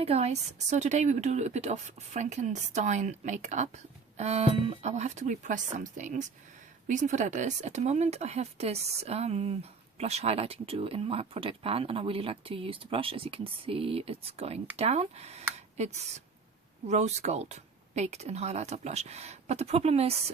Hi guys, so today we will do a bit of Frankenstein makeup. I will have to repress some things. Reason for that is, at the moment I have this blush highlighting to do in my project pan, and I really like to use the brush. As you can see, it's going down. It's rose gold, baked in highlighter blush. But the problem is,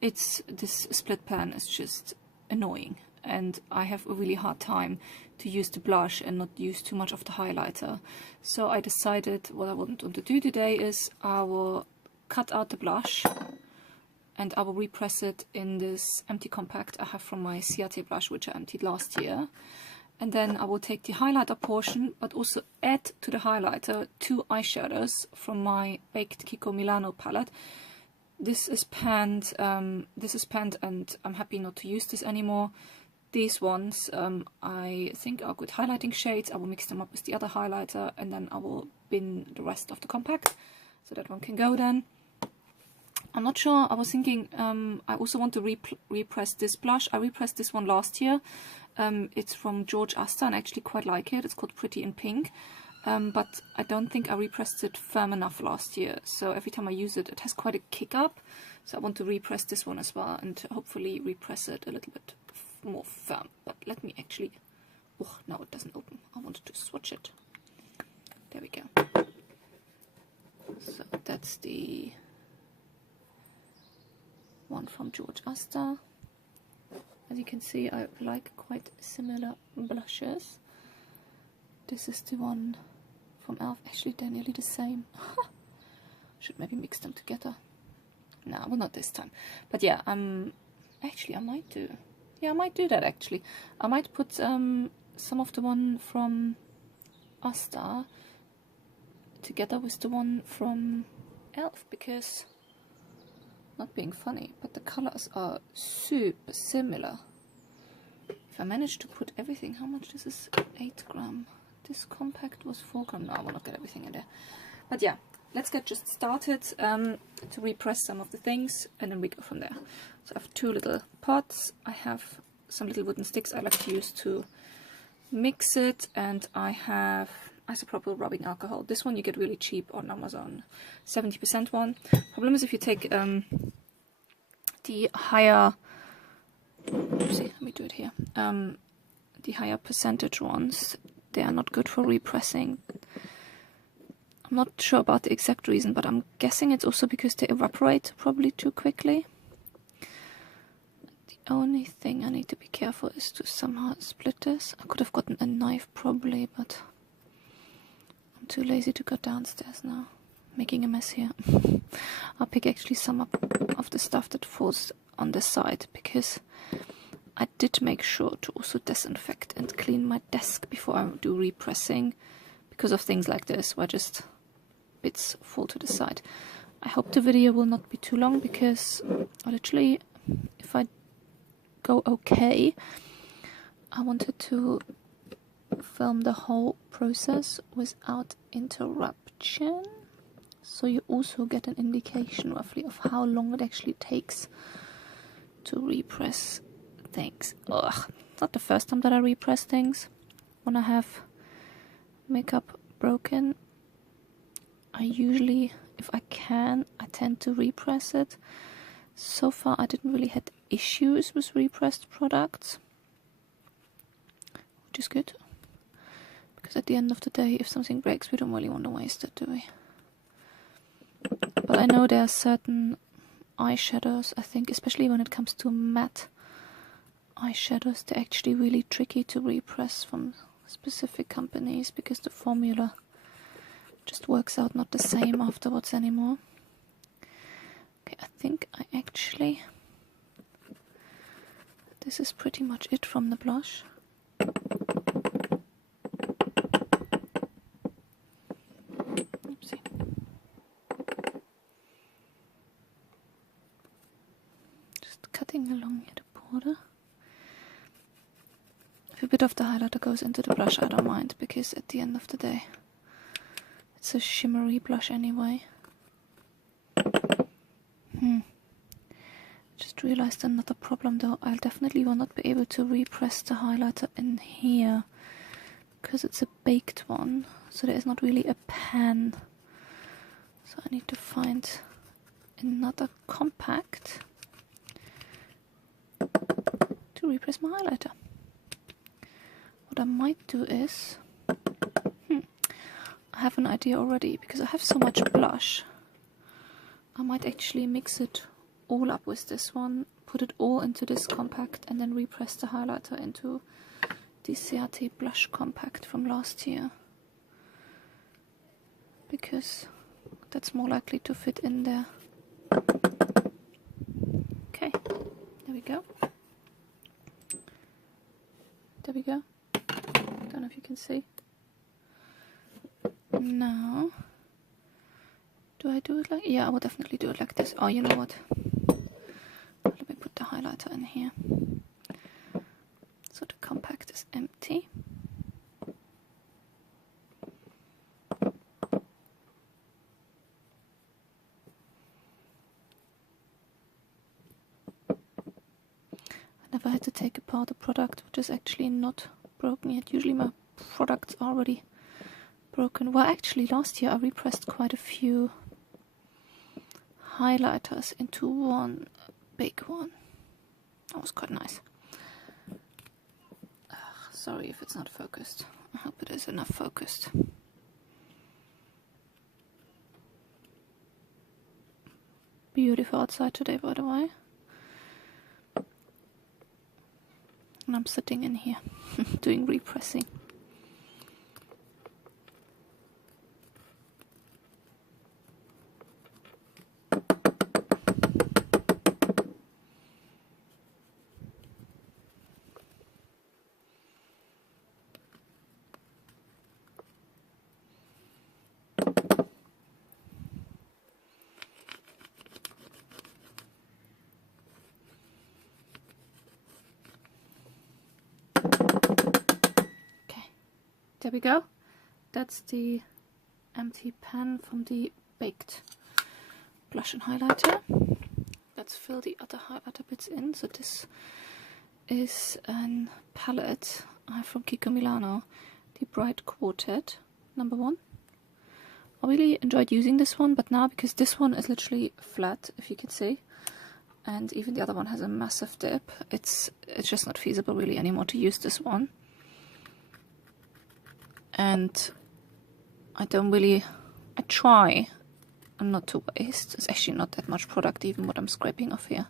it's this split pan is just annoying, and I have a really hard time to use the blush and not use too much of the highlighter. So I decided what I want to do today is I will cut out the blush and I will repress it in this empty compact I have from my Ciate blush, which I emptied last year. And then I will take the highlighter portion, but also add to the highlighter two eyeshadows from my Baked Kiko Milano palette. This is panned, and I'm happy not to use this anymore. These ones I think are good highlighting shades. I will mix them up with the other highlighter, and then I will bin the rest of the compact, so that one can go then. I'm not sure, I was thinking I also want to repress this blush. I repressed this one last year. It's from George Asta and I actually quite like it. It's called Pretty in Pink. But I don't think I repressed it firm enough last year. So every time I use it, it has quite a kick up. So I want to repress this one as well and hopefully repress it a little bit more firm. But let me actually... Oh, no, it doesn't open. I wanted to swatch it. There we go. So that's the one from George Asta. As you can see, I like quite similar blushes. This is the one from e.l.f. Actually, they're nearly the same. Should maybe mix them together. No, well, not this time. But yeah, actually, I might do. Yeah, I might do that actually. I might put some of the one from Asta together with the one from e.l.f. because, not being funny, but the colors are super similar. If I manage to put everything, how much this is? 8 gram. This compact was 4 gram. No, I will not get everything in there. But yeah, let's get just started to repress some of the things, and then we go from there. So I have two little pots. I have some little wooden sticks I like to use to mix it, and I have isopropyl rubbing alcohol. This one you get really cheap on Amazon, 70% one. Problem is if you take the higher, oopsie, let me do it here. The higher percentage ones, they are not good for repressing. I'm not sure about the exact reason, but I'm guessing it's also because they evaporate probably too quickly. The only thing I need to be careful is to somehow split this. I could have gotten a knife probably, but I'm too lazy to go downstairs now. Making a mess here. I'll pick actually some up of the stuff that falls on the side, because I did make sure to also disinfect and clean my desk before I do repressing, because of things like this where just bits fall to the side. I hope the video will not be too long, because literally, if I go okay, I wanted to film the whole process without interruption, so you also get an indication roughly of how long it actually takes to repress things. Ugh, not the first time that I repress things. When I have makeup broken, I usually, if I can, I tend to repress it. So far I didn't really have issues with repressed products, which is good, because at the end of the day, if something breaks, we don't really want to waste it, do we? But I know there are certain eyeshadows, I think, especially when it comes to matte eyeshadows, they're actually really tricky to repress from specific companies, because the formula just works out not the same afterwards anymore. Okay, I think I actually... This is pretty much it from the blush. Oopsie. Just cutting along here the border. If a bit of the highlighter goes into the blush, I don't mind, because at the end of the day, it's a shimmery blush anyway. Just realized another problem though. I'll definitely will not be able to repress the highlighter in here, because it's a baked one. so there is not really a pen. So I need to find another compact to repress my highlighter. What I might do is, I have an idea already, because I have so much blush. I might actually mix it all up with this one, put it all into this compact, and then repress the highlighter into the Ciate blush compact from last year, because that's more likely to fit in there. Okay, there we go. There we go. Don't know if you can see. Now, do I do it like... Yeah, I will definitely do it like this. Oh, you know what? Let me put the highlighter in here. So the compact is empty. I never had to take apart a product which is actually not broken yet. Usually my products are already broken. Well, actually last year I repressed quite a few highlighters into one big one. That was quite nice. Sorry if it's not focused. I hope it is enough focused. Beautiful outside today, by the way. And I'm sitting in here doing repressing. There we go. That's the empty pen from the baked blush and highlighter. Let's fill the other highlighter bits in. So this is a palette I have from Kiko Milano, the Bright Quartet #1. I really enjoyed using this one, but now because this one is literally flat, if you can see, and even the other one has a massive dip, it's just not feasible really anymore to use this one. And I try not to waste. It's actually not that much product, even what I'm scraping off here.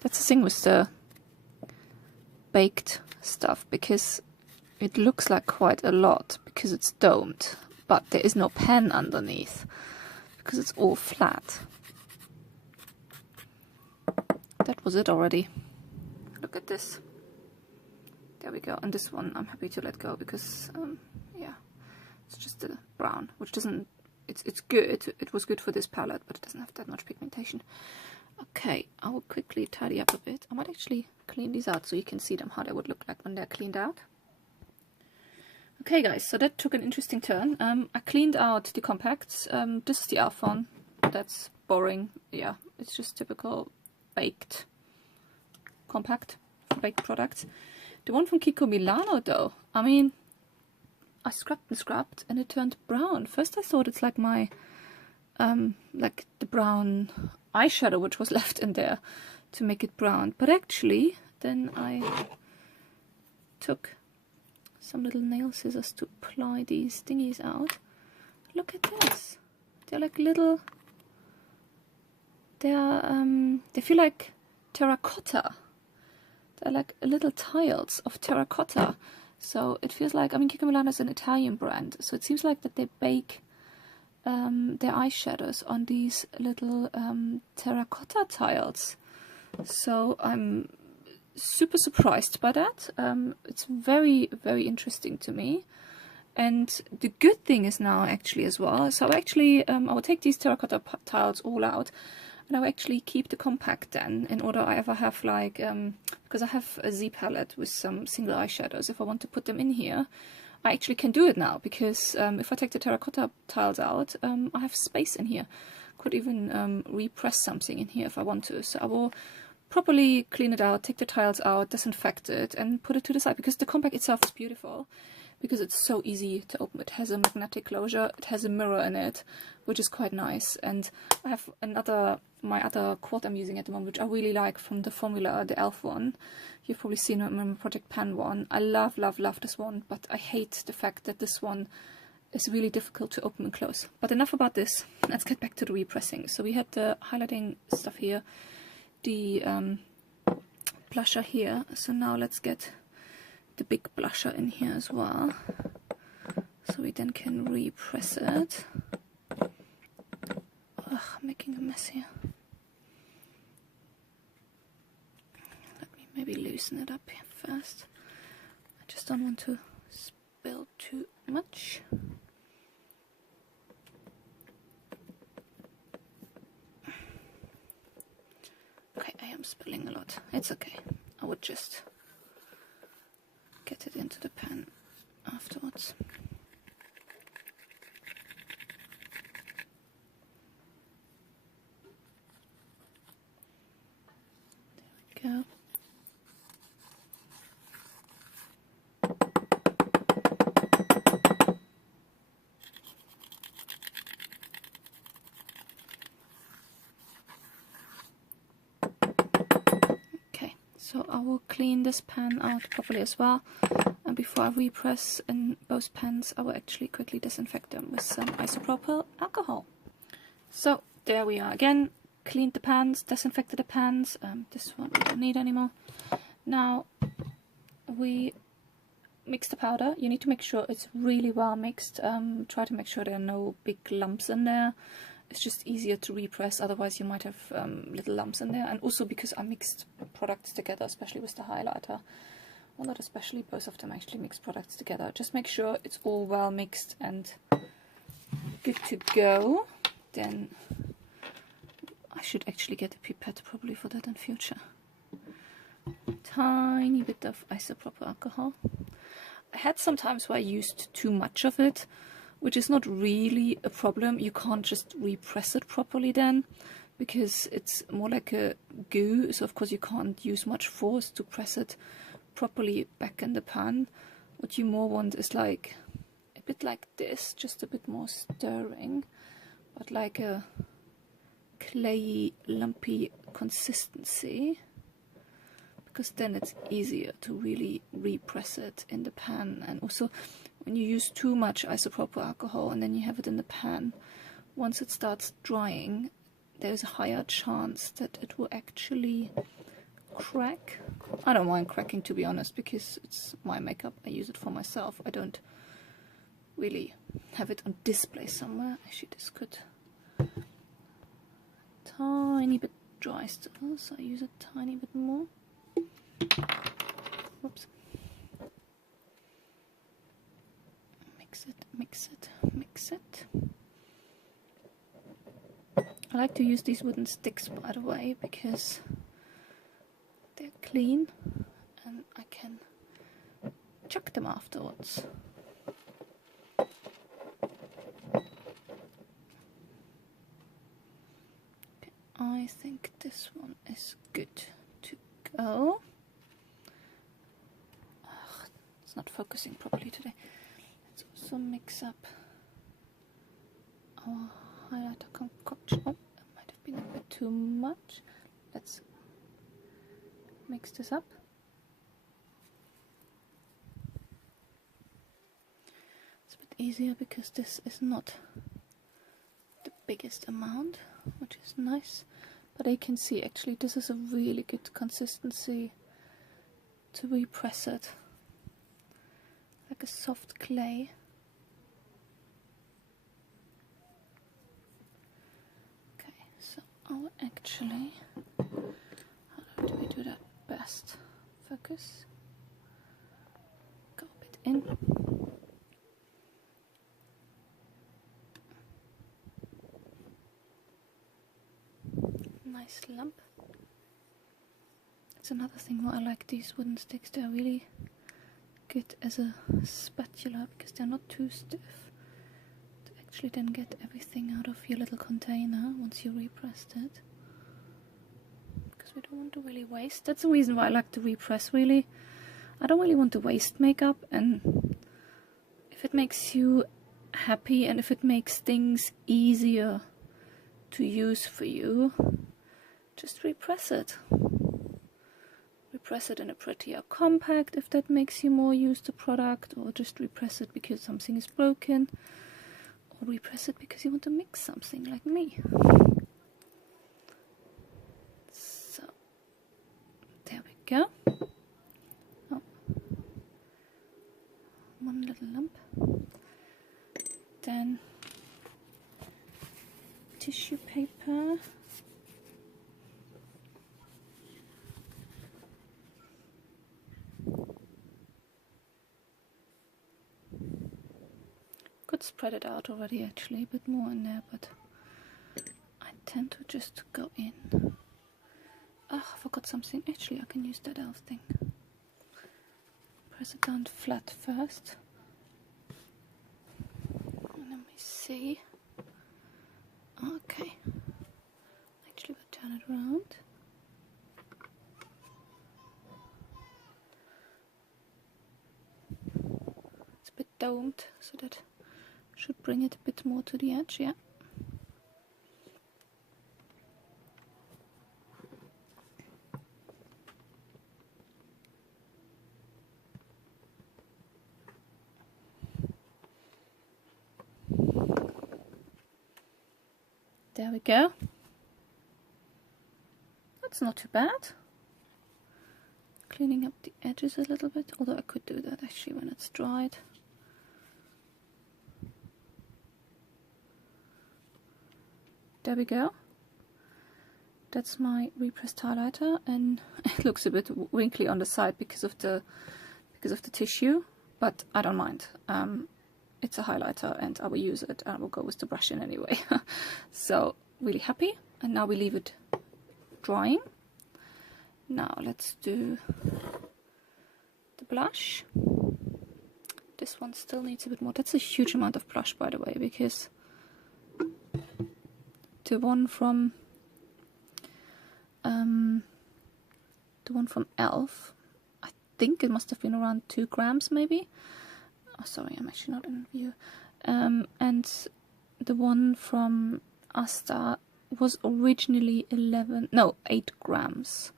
That's the thing with the baked stuff, because it looks like quite a lot because it's domed, but there is no pen underneath because it's all flat. That was it already. Look at this. There we go. And this one I'm happy to let go because, yeah, it's just a brown, which doesn't, it's good. It was good for this palette, but it doesn't have that much pigmentation. Okay, I will quickly tidy up a bit. I might actually clean these out so you can see them, how they would look like when they're cleaned out. Okay guys, so that took an interesting turn. I cleaned out the compacts. This is the elf one. That's boring. Yeah, it's just typical baked compact baked products. The one from Kiko Milano though, I mean, I scrubbed and scrubbed and it turned brown. First I thought it's like my, like the brown eyeshadow which was left in there to make it brown. But actually, then I took some little nail scissors to ply these thingies out. Look at this. They're like little, they feel like terracotta. They're like little tiles of terracotta. So it feels like, I mean, Kiko Milano is an Italian brand, so it seems like that they bake their eyeshadows on these little terracotta tiles. So I'm super surprised by that. It's very, very interesting to me. And the good thing is now actually as well, so actually I will take these terracotta tiles all out, and I will actually keep the compact then, in order I ever have like, because I have a Z palette with some single eyeshadows, if I want to put them in here, I actually can do it now, because if I take the terracotta tiles out, I have space in here. Could even repress something in here if I want to. So I will properly clean it out, take the tiles out, disinfect it, and put it to the side, because the compact itself is beautiful. because it's so easy to open. It has a magnetic closure, it has a mirror in it, which is quite nice. And I have my other quad I'm using at the moment, which I really like, from the Formula, the Elf one. You've probably seen it in my Project Pan one. I love this one, but I hate the fact that this one is really difficult to open and close. But enough about this. Let's get back to the repressing. So we had the highlighting stuff here, the blusher here. So now let's get the big blusher in here as well, so we then can repress it. Ugh, I'm making a mess here. Let me maybe loosen it up here first. I just don't want to spill too much. Okay, I am spilling a lot. It's okay. I would just get it into the pan afterwards. There we go. So I will clean this pan out properly as well, and before I repress in both pans I will actually quickly disinfect them with some isopropyl alcohol. So there we are again, cleaned the pans, disinfected the pans. This one we don't need anymore. Now we mix the powder. You need to make sure it's really well mixed. Try to make sure there are no big lumps in there. It's just easier to repress, otherwise you might have little lumps in there. And also because I mixed products together, especially with the highlighter. Well, not especially, both of them actually mixed products together. Just make sure it's all well mixed and good to go. Then I should actually get a pipette probably for that in future. Tiny bit of isopropyl alcohol. I had some times where I used too much of it, which is not really a problem. You can't just repress it properly then, because it's more like a goo, so of course you can't use much force to press it properly back in the pan. What you more want is like a bit like this, just a bit more stirring, but like a clayey, lumpy consistency, because then it's easier to really repress it in the pan. And also when you use too much isopropyl alcohol and then you have it in the pan, once it starts drying, there's a higher chance that it will actually crack. I don't mind cracking, to be honest, because it's my makeup. I use it for myself. I don't really have it on display somewhere. Actually, this could tiny bit dry still, so I use a tiny bit more. Whoops. Mix it. I like to use these wooden sticks, by the way, because they're clean and I can chuck them afterwards. Okay, I think this one is good to go. Ugh, it's not focusing properly today. Let's also mix up our highlighter concoction. Oh, that might have been a bit too much. Let's mix this up. It's a bit easier because this is not the biggest amount, which is nice. But you can see actually this is a really good consistency to repress it. Like a soft clay. Okay, so I'll actually, how do we do that best? Focus. Go a bit in. Nice lump. That's another thing why I like these wooden sticks. They're really good as a spatula because they're not too stiff to actually then get everything out of your little container once you repressed it, because we don't want to really waste. That's the reason why I like to repress, really. I don't really want to waste makeup, and if it makes you happy and if it makes things easier to use for you, just repress it. Repress it in a prettier compact if that makes you more use the product, or just repress it because something is broken, or repress it because you want to mix something like me. So there we go. Oh, one little lump. Then tissue paper. Could spread it out already actually, a bit more in there, but I tend to just go in. Oh, I forgot something. Actually, I can use that elf thing. Press it down flat first. And let me see. Okay. Actually, we'll turn it around. It's a bit domed, so that should bring it a bit more to the edge, yeah. There we go. That's not too bad. Cleaning up the edges a little bit, although I could do that actually when it's dried. There we go. That's my repressed highlighter, and it looks a bit wrinkly on the side because of the tissue, but I don't mind. It's a highlighter and I will use it, and I will go with the brush in anyway. So really happy, and now we leave it drying. Now let's do the blush. This one still needs a bit more. That's a huge amount of blush, by the way, because the one from Elf, I think it must have been around 2 grams maybe. Oh, sorry, I'm actually not in view. And the one from Asta was originally 8 grams.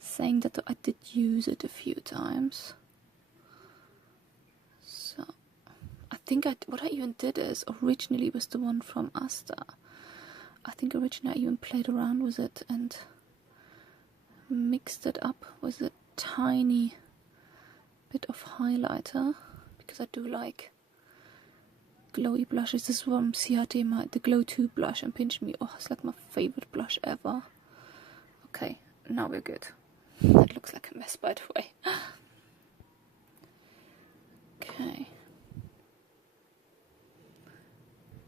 Saying that I did use it a few times. So I think what I even did is originally was the one from Asta. I think originally I even played around with it and mixed it up with a tiny bit of highlighter, because I do like glowy blushes. This is from Ciate, the Glow 2 blush, and Pinch Me. Oh, it's like my favorite blush ever. Okay, now we're good. That looks like a mess, by the way. Okay.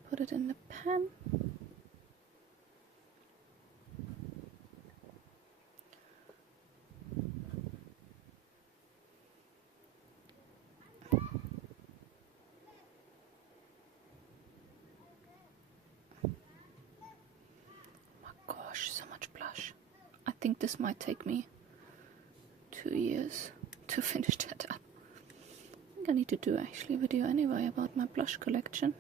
Put it in the pan. I think this might take me 2 years to finish that up. I think I need to do actually a video anyway about my blush collection.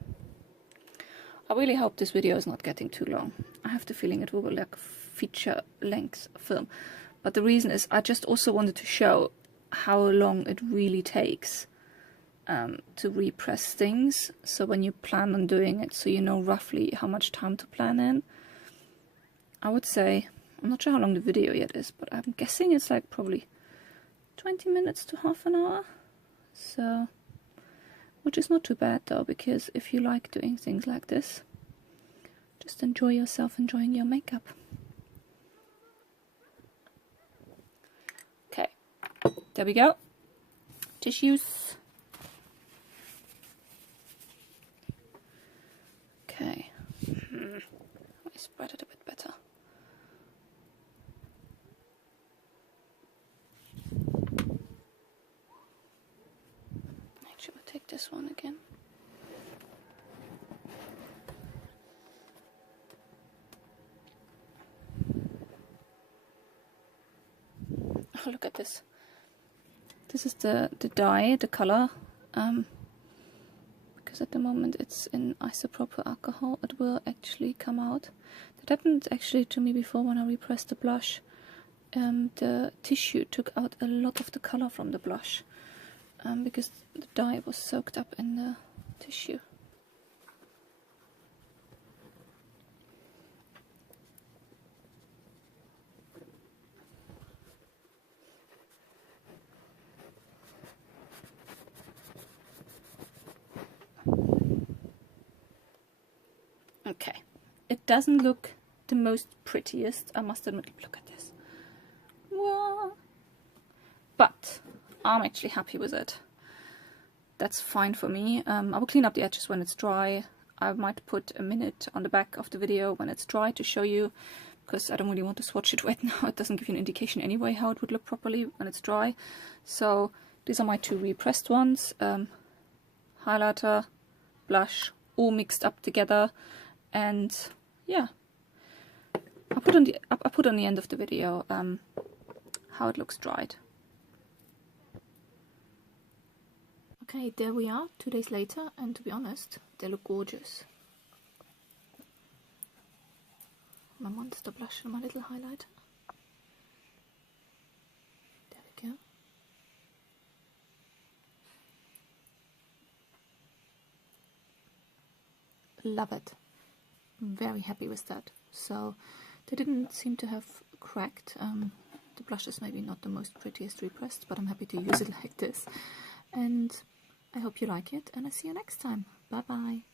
I really hope this video is not getting too long. I have the feeling it will be like a feature length film. But the reason is I just also wanted to show how long it really takes to repress things. So when you plan on doing it, so you know roughly how much time to plan in. I would say, I'm not sure how long the video yet is, but I'm guessing it's like probably 20 minutes to half an hour. So, which is not too bad though, because if you like doing things like this, just enjoy yourself enjoying your makeup. Okay, there we go. Tissues. Okay, let me spread it a bit better. Actually, we'll take this one again. Oh, look at this. This is the dye, the color. because at the moment it's in isopropyl alcohol, it will actually come out. That happened actually to me before when I repressed the blush. The tissue took out a lot of the color from the blush because the dye was soaked up in the tissue. Okay, it doesn't look the most prettiest, I must admit. Look at this. Whoa. But I'm actually happy with it. That's fine for me. I will clean up the edges when it's dry. I might put a minute on the back of the video when it's dry to show you, because I don't really want to swatch it wet now. It doesn't give you an indication anyway how it would look properly when it's dry. So these are my two repressed ones. Highlighter, blush, all mixed up together. And yeah, I'll put on the end of the video how it looks dried. Okay, there we are, 2 days later, and to be honest, they look gorgeous. My monster blush and my little highlighter. There we go. Love it. Very happy with that. So they didn't seem to have cracked. The blush is maybe not the most prettiest repressed, but I'm happy to use it like this. And I hope you like it, and I see you next time. Bye bye.